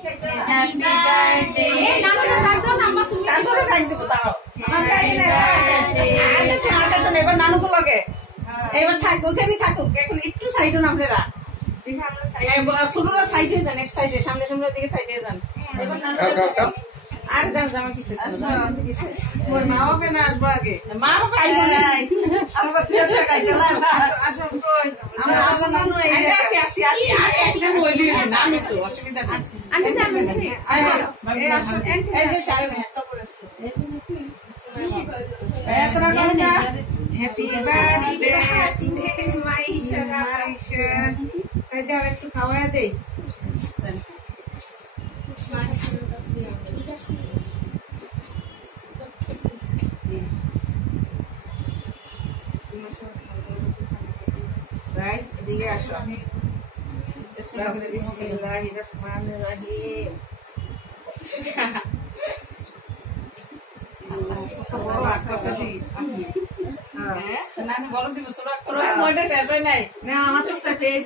Happy birthday. এবার থাক ওখানে থাকুক এখন একটু সাইডে আপনারা ছোটরা সাইডে যান এক সাইডে সামনে সামনের দিকে সাইডে যান এবার আর যান জামা কিছু ওর মা বাবা না আসবো আগে মা বাবা আইবো না আমরা ফিরে থাকাই আসুন কই আমরা আসলাম নয় আসি আসি আসি আর একটা বলি না আমি তো অসুবিধা নেই আন্টি যাবেন এই আসুন এই যে সারা খবর আছে এতরা করে না হ্যাপি বার্থডে মাইশা সাইদে আর একটু খাওয়া দেই রাইট এদিকে আসো বিসমিল্লাহির রহমানির রহিম আমার তো